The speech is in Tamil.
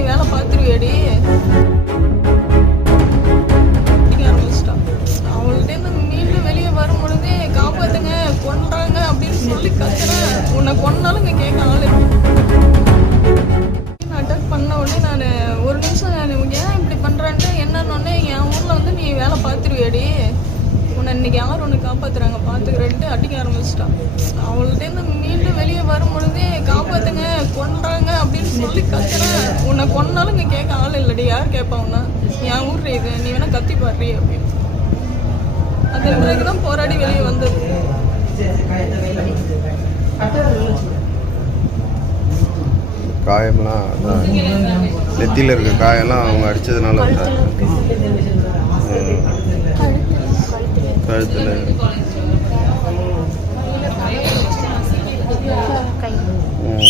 நீ வேலை பார்த்துருவியாடி. அடிக்க ஆரம்பிச்சிட்டா அவள்கிட்டேருந்து மீண்டும் வெளியே வரும் பொழுதே காப்பாத்துங்க கொன்றாங்க அப்படின்னு சொல்லி கத்துறேன். உன்னை கொன்னாலும் இங்கே கேட்க ஆளு அட்டாக் பண்ண உடனே நான் ஒரு நிமிஷம் நான் ஏன் இப்படி பண்ணுறான்ட்டு என்னன்னு என் ஊரில் வந்து நீ வேலை பார்த்துருவியாடி. உன்னை இன்னைக்கு யார் ஒன்று காப்பாத்துறாங்க பார்த்துக்கிறேன்ட்டு அடிக்க ஆரம்பிச்சிட்டான் அவள்கிட்டேருந்து சொல்லி கத்துறேன் உன்னை கொன்னாலும் இங்கே கேட்க ஆள் இல்லடி. யார் கேட்பா உன்னை? என் ஊர் இது நீ வேணா கத்தி பாடுறி அப்படின்னு. அது பிறகு தான் போராடி வெளியே வந்தது. காயம்லாம் அதான் நெத்தியில் இருக்க காயம்லாம் அவங்க அடித்ததுனால வந்தா. கழுத்தில். கை ம்.